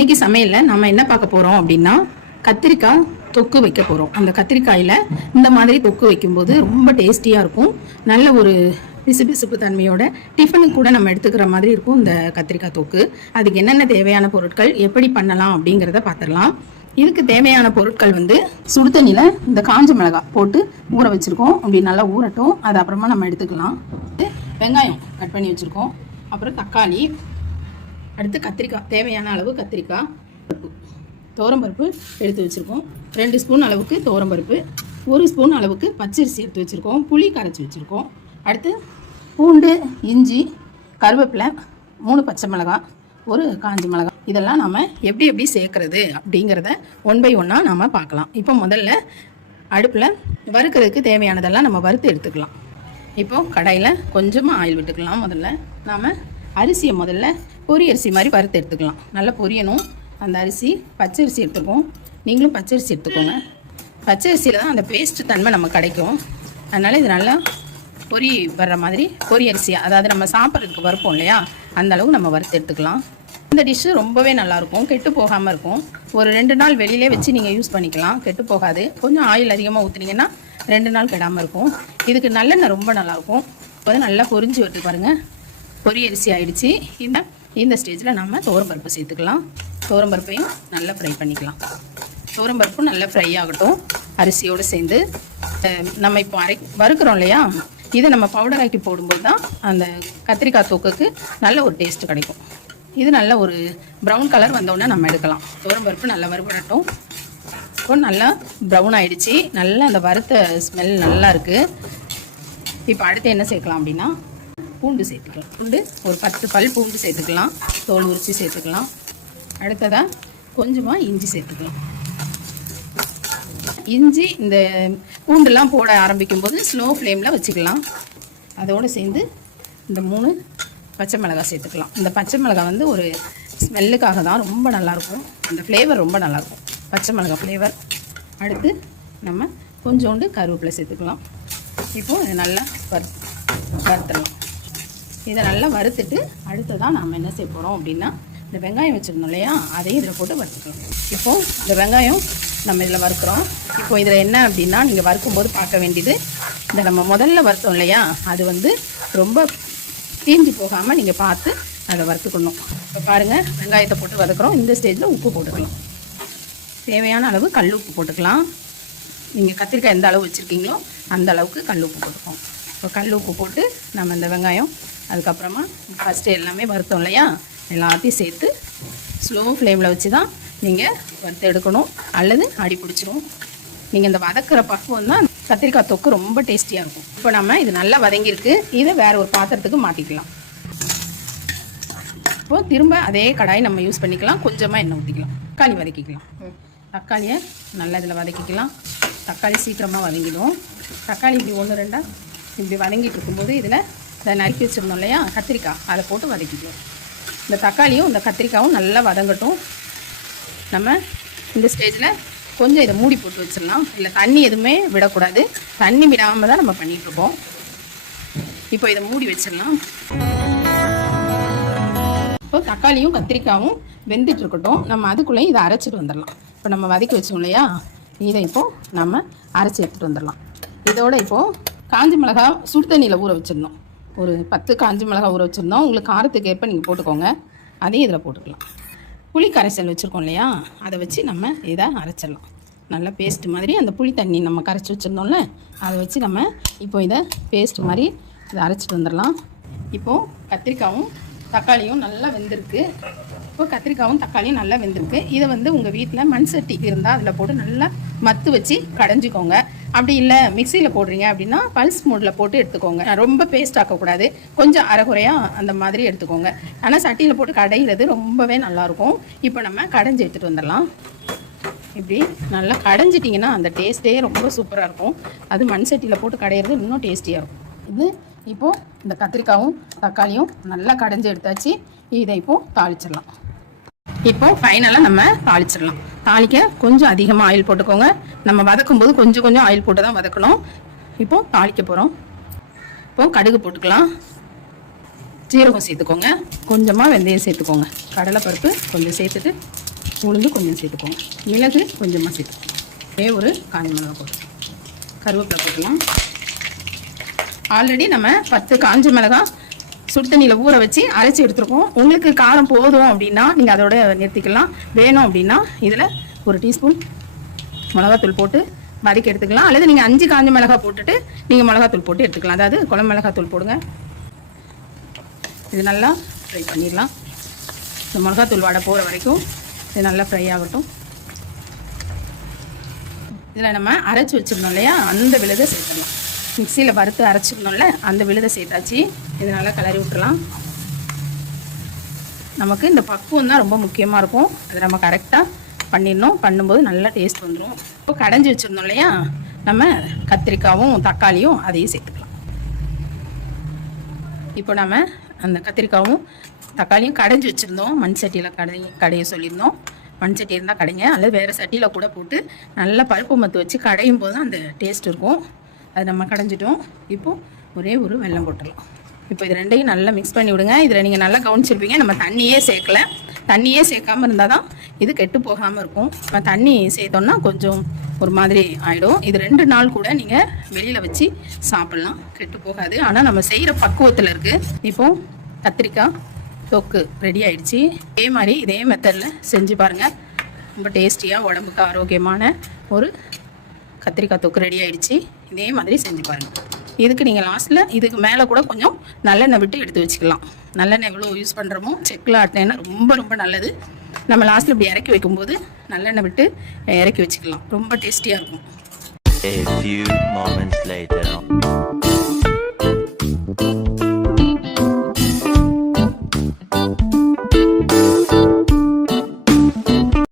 இன்னைக்கு சமையல்ல நம்ம என்ன பார்க்க போறோம் அப்படின்னா கத்திரிக்காய் தொக்கு வைக்க போறோம். அந்த கத்திரிக்காயில இந்த மாதிரி தொக்கு வைக்கும்போது ரொம்ப டேஸ்டியா இருக்கும். நல்ல ஒரு பிசுபிசுப்பு தன்மையோட டிஃபனுக்கு கூட நம்ம எடுத்துக்கிற மாதிரி இருக்கும் இந்த கத்திரிக்காய் தொக்கு. அதுக்கு என்னென்ன தேவையான பொருட்கள், எப்படி பண்ணலாம் அப்படிங்கிறத பார்த்துடலாம். இதுக்கு தேவையான பொருட்கள் வந்து சுடு தண்ணியில் இந்த காஞ்ச மிளகாய் போட்டு ஊற வச்சுருக்கோம். அப்படி நல்லா ஊறட்டும். அது அப்புறமா நம்ம எடுத்துக்கலாம். வெங்காயம் கட் பண்ணி வச்சுருக்கோம். அப்புறம் தக்காளி, அடுத்து கத்திரிக்காய், தேவையான அளவு கத்திரிக்காய், துவரம்பருப்பு எடுத்து வச்சுருக்கோம். 2 ஸ்பூன் அளவுக்கு துவரம்பருப்பு, 1 ஸ்பூன் அளவுக்கு பச்சரிசி எடுத்து வச்சுருக்கோம். புளி கரைச்சி வச்சுருக்கோம். அடுத்து பூண்டு, இஞ்சி, கருவேப்பிலை, 3 பச்சை மிளகாய், 1 காஞ்சி மிளகாய். இதெல்லாம் நம்ம எப்படி சேர்க்குறது அப்படிங்கிறத 1 பை 1 நம்ம பார்க்கலாம். இப்போ முதல்ல அடுப்பில் வறுக்கிறதுக்கு தேவையானதெல்லாம் நம்ம வறுத்து எடுத்துக்கலாம். இப்போது கடாயில் கொஞ்சமாக ஆயில் விட்டுக்கலாம். முதல்ல நாம் அரிசியை முதல்ல பொரி அரிசி மாதிரி வறுத்து எடுத்துக்கலாம். நல்லா பொரியணும் அந்த அரிசி. பச்சரிசி எடுத்துக்கோம். நீங்களும் பச்சரிசி எடுத்துக்கோங்க. பச்சரிசியில் தான் அந்த பேஸ்ட்டு தன்மை நம்ம கிடைக்கும். அதனால் இது நல்லா பொரி வர்ற மாதிரி பொரி அரிசியாக, அதாவது நம்ம சாப்பிட்றதுக்கு வறுப்போம் இல்லையா, அந்த அளவு நம்ம வறுத்து எடுத்துக்கலாம். இந்த டிஷ்ஷு ரொம்பவே நல்லாயிருக்கும், கெட்டு போகாமல் இருக்கும். ஒரு 2 நாள் வெளியிலே வச்சு நீங்கள் யூஸ் பண்ணிக்கலாம், கெட்டு போகாது. கொஞ்சம் ஆயில் அதிகமாக ஊற்றுனீங்கன்னா 2 நாள் கெடாமல் இருக்கும். இதுக்கு நல்லெண்ணெய் ரொம்ப நல்லாயிருக்கும். இப்போ நல்லா பொரிஞ்சு விட்டு பாருங்கள், பொரி அரிசி ஆகிடுச்சு. இந்த ஸ்டேஜில் நம்ம துவரம்பருப்பு சேர்த்துக்கலாம். துவரம்பருப்பையும் நல்லா ஃப்ரை பண்ணிக்கலாம். துவரம்பருப்பும் நல்லா ஃப்ரை ஆகட்டும் அரிசியோடு சேர்ந்து. நம்ம இப்போ வறுக்கிறோம் இல்லையா, இதை நம்ம பவுடர் ஆக்கி போடும்போது தான் அந்த கத்திரிக்காய் தொக்குக்கு நல்ல ஒரு டேஸ்ட்டு கிடைக்கும். இது நல்ல ஒரு ப்ரௌன் கலர் வந்தோடனே நம்ம எடுக்கலாம். துவரம்பருப்பு நல்லா வறுபடட்டும். இப்போ நல்லா ப்ரௌன் ஆகிடுச்சு. நல்லா அந்த வறுத்த ஸ்மெல் நல்லா இருக்குது. இப்போ அடுத்து என்ன சேர்க்கலாம் அப்படின்னா பூண்டு சேர்த்துக்கலாம். பூண்டு ஒரு 10 பல் பூண்டு சேர்த்துக்கலாம். தோல் உரித்து சேர்த்துக்கலாம். அடுத்ததாக கொஞ்சமாக இஞ்சி சேர்த்துக்கலாம். இஞ்சி இந்த பூண்டுலாம் போட ஆரம்பிக்கும் போது ஸ்லோ ஃப்ளேமில் வச்சுக்கலாம். அதோடு சேர்ந்து இந்த 3 பச்சை மிளகாய் சேர்த்துக்கலாம். இந்த பச்சை மிளகாய் வந்து ஒரு ஸ்மெல்லுக்காக தான், ரொம்ப நல்லாயிருக்கும். அந்த ஃப்ளேவர் ரொம்ப நல்லாயிருக்கும், பச்சை மிளகாய் ஃப்ளேவர். அடுத்து நம்ம கொஞ்சோண்டு கருவேப்பிலை சேர்த்துக்கலாம். இப்போது இதை நல்லா வறுத்துடலாம். இதை நல்லா வறுத்துட்டு அடுத்ததான் நாம் என்ன செய்ய போகிறோம் அப்படின்னா இந்த வெங்காயம் வச்சுருந்தோம் இல்லையா, அதையும் இதில் போட்டு வறுத்துக்கலாம். இப்போது இந்த வெங்காயம் நம்ம இதில் வறுக்கிறோம். இப்போ இதில் என்ன அப்படின்னா, நீங்கள் வறுக்கும்போது பார்க்க வேண்டியது, இந்த நம்ம முதல்ல வறுத்தோம் இல்லையா, அது வந்து ரொம்ப தீஞ்சு போகாமல் நீங்கள் பார்த்து அதை வறுத்துக்கணும். இப்போ பாருங்கள், வெங்காயத்தை போட்டு வதக்குறோம். இந்த ஸ்டேஜில் உப்பு போட்டுக்கலாம். தேவையான அளவு கல் உப்பு போட்டுக்கலாம். நீங்கள் கத்திரிக்காய் எந்த அளவு வச்சுருக்கீங்களோ அந்த அளவுக்கு கல் உப்பு போட்டுக்கோங்க. இப்போ கல் உப்பு போட்டு நம்ம இந்த வெங்காயம், அதுக்கப்புறமா ஃபஸ்ட்டு எல்லாமே வறுத்தோம் இல்லையா, எல்லாத்தையும் சேர்த்து ஸ்லோ ஃப்ளேமில் வச்சு தான் நீங்கள் வறுத்து எடுக்கணும், அல்லது அடி பிடிச்சிரும். நீங்கள் இந்த வதக்கிற பக்குவம் தான் கத்திரிக்காய் தொக்கு ரொம்ப டேஸ்டியாக இருக்கும். இப்போ நம்ம இது நல்லா வதங்கியிருக்கு. இதை வேறு ஒரு பாத்திரத்துக்கு மாற்றிக்கலாம். இப்போது திரும்ப அதே கடாய் நம்ம யூஸ் பண்ணிக்கலாம். கொஞ்சமாக எண்ணெய் ஊற்றிக்கலாம். தக்காளி வதக்கிக்கலாம். தக்காளியை நல்லா இதில் வதக்கிக்கலாம். தக்காளி சீக்கிரமாக வதங்கிடும். தக்காளி இப்படி 1 2 இப்படி வதங்கிட்டு இருக்கும்போது இதில் இதை நறுக்கி வச்சுருந்தோம் இல்லையா கத்திரிக்காய், அதை போட்டு வதக்கிக்கலாம். இந்த தக்காளியும் இந்த கத்திரிக்காயும் நல்லா வதங்கட்டும். நம்ம இந்த ஸ்டேஜில் கொஞ்சம் இதை மூடி போட்டு வச்சிடலாம். இல்லை தண்ணி எதுவுமே விடக்கூடாது. தண்ணி விடாமல் தான் நம்ம பண்ணிகிட்ருக்கோம். இப்போ இதை மூடி வச்சிடலாம். இப்போ தக்காளியும் கத்திரிக்காயும் வெந்துட்டு இருக்கட்டும். நம்ம அதுக்குள்ளேயும் இதை அரைச்சிட்டு வந்துடலாம். இப்போ நம்ம வதக்கி வச்சோம் இல்லையா, இதை இப்போது நம்ம அரைச்சி எடுத்துகிட்டு வந்துடலாம். இதோட இப்போது காஞ்சி மிளகாய் சுடு தண்ணியில் ஊற வச்சிடணும். ஒரு 10 காஞ்சி மிளகாய் ஊற வச்சுருந்தோம். உங்களுக்கு காரத்துக்கு ஏற்ப நீங்கள் போட்டுக்கோங்க. அதையும் இதில் போட்டுக்கலாம். புளி கரைசல் வச்சுருக்கோம் இல்லையா, அதை வச்சு நம்ம இதை அரைச்சிடலாம். நல்லா பேஸ்ட்டு மாதிரி அந்த புளி தண்ணி நம்ம கரைச்சி வச்சுருந்தோம்ல, அதை வச்சு நம்ம இப்போ இதை பேஸ்ட்டு மாதிரி இதை அரைச்சிட்டு வந்துடலாம். இப்போது கத்திரிக்காயும் தக்காளியும் நல்லா வெந்திருக்கு. இப்போ கத்திரிக்காயும் தக்காளியும் நல்லா வெந்திருக்கு. இதை வந்து உங்கள் வீட்டில் மண் சட்டி இருந்தால் அதில் போட்டு நல்லா மத்து வச்சு கடைஞ்சிக்கோங்க. அப்படி இல்லை மிக்சியில் போடுறீங்க அப்படின்னா பல்ஸ் மோடில் போட்டு எடுத்துக்கோங்க. ரொம்ப பேஸ்ட் ஆக்கக்கூடாது, கொஞ்சம் அரைகுறையாக அந்த மாதிரி எடுத்துக்கோங்க. ஆனால் சட்டியில் போட்டு கடையிறது ரொம்பவே நல்லாயிருக்கும். இப்போ நம்ம கடைஞ்சி எடுத்துகிட்டு வந்துடலாம். இப்படி நல்லா கடைஞ்சிட்டிங்கன்னா அந்த டேஸ்ட்டே ரொம்ப சூப்பராக இருக்கும். அது மண் சட்டியில் போட்டு கடையிறது இன்னும் டேஸ்டியாக இருக்கும். இது இப்போது இந்த கத்திரிக்காயும் தக்காளியும் நல்லா கடைஞ்சி எடுத்தாச்சு. இதை இப்போது தாளிச்சிடலாம். இப்போது ஃபைனலாக நம்ம தாளிச்சிடலாம். தாளிக்க கொஞ்சம் அதிகமாக ஆயில் போட்டுக்கோங்க. நம்ம வதக்கும் போது கொஞ்சம் ஆயில் போட்டு தான் வதக்கணும். இப்போது தாளிக்க போகிறோம். இப்போது கடுகு போட்டுக்கலாம். ஜீரகம் சேர்த்துக்கோங்க. கொஞ்சமாக வெந்தயம் சேர்த்துக்கோங்க. கடலைப்பருப்பு கொஞ்சம் சேர்த்துட்டு உளுந்து கொஞ்சம் சேர்த்துக்குவோம், மிளகு கொஞ்சமாக சேர்த்துக்குவோம், ஒரே ஒரு காஞ்ச மிளகா போட்டு கருவேப்பிலை போட்டுக்கலாம். ஆல்ரெடி நம்ம 10 காஞ்ச மிளகா சுடு தண்ணியில் ஊற வச்சு அரைச்சி எடுத்துருக்கோம். உங்களுக்கு காரம் போதும் அப்படின்னா நீங்கள் அதோட நிறுத்திக்கலாம். வேணும் அப்படின்னா இதில் 1 டீஸ்பூன் மிளகாத்தூள் போட்டு வதக்கி எடுத்துக்கலாம். அல்லது நீங்கள் 5 காஞ்ச மிளகா போட்டுட்டு நீங்கள் மிளகாத்தூள் போட்டு எடுத்துக்கலாம். அதாவது குழம்பு மிளகாத்தூள் போடுங்க. இது நல்லா ஃப்ரை பண்ணிடலாம். இந்த மிளகாத்தூள் வடை போகிற வரைக்கும் இது நல்லா ஃப்ரை ஆகட்டும். இதில் நம்ம அரைச்சி வச்சுருந்தோம் இல்லையா, அந்த விழுதை சேர்த்துடலாம். மிக்சியில் வறுத்து அரைச்சிருந்தோம்ல, அந்த விழுதை சேர்த்தாச்சு. இது நல்லா கிளறி விட்டுறலாம். நமக்கு இந்த பக்குவம் தான் ரொம்ப முக்கியமாக இருக்கும். அதை நம்ம கரெக்டாக பண்ணிடணும். பண்ணும்போது நல்லா டேஸ்ட் வந்துடும். இப்போ கடைஞ்சி வச்சுருந்தோம் இல்லையா, நம்ம கத்திரிக்காயும் தக்காளியும் அதையும் சேர்த்துக்கலாம். இப்போ நம்ம அந்த கத்திரிக்காயும் தக்காளியும் கடைஞ்சி வச்சுருந்தோம். மண் சட்டியில் கடைய சொல்லியிருந்தோம். மண் சட்டி இருந்தால் கடைங்க, அல்லது வேறு சட்டியில் கூட போட்டு நல்லா பருப்பு மத்து வச்சு கடையும் போது தான் அந்த டேஸ்ட் இருக்கும். அது நம்ம கடைஞ்சிட்டோம். இப்போது ஒரே ஒரு வெல்லம் போட்டுடலாம். இப்போ இது ரெண்டையும் நல்லா மிக்ஸ் பண்ணி விடுங்க. இதில் நீங்கள் நல்லா கவனிச்சிருப்பீங்க, நம்ம தண்ணியே சேர்க்கலை. தண்ணியே சேர்க்காமல் இருந்தால் தான் இது கெட்டு போகாமல் இருக்கும். நம்ம தண்ணி சேர்த்தோம்னா கொஞ்சம் ஒரு மாதிரி ஆகிடும். இது 2 நாள் கூட நீங்கள் வெளியில் வச்சு சாப்பிட்லாம், கெட்டு போகாது. ஆனால் நம்ம செய்கிற பக்குவத்தில் இருக்குது. இப்போது கத்திரிக்காய் தொக்கு ரெடி ஆயிடுச்சு. இதே மாதிரி இதே மெத்தடில் செஞ்சு பாருங்கள். ரொம்ப டேஸ்டியாக உடம்புக்கு ஆரோக்கியமான ஒரு கத்திரிக்காய் தொக்கு ரெடி ஆயிடுச்சு. இதே மாதிரி செஞ்சு பாருங்கள். இதுக்கு நீங்கள் லாஸ்ட்டில் இதுக்கு மேலே கூட கொஞ்சம் நல்லெண்ணெய் விட்டு எடுத்து வச்சுக்கலாம். நல்லெண்ணெய் எவ்வளோ யூஸ் பண்ணுறோமோ செக்கில் ஆட்டினேன்னா ரொம்ப ரொம்ப நல்லது. நம்ம லாஸ்ட்டில் இப்படி இறக்கி வைக்கும்போது நல்லெண்ணெய் விட்டு இறக்கி வச்சுக்கலாம். ரொம்ப டேஸ்டியாக இருக்கும். A few moments later.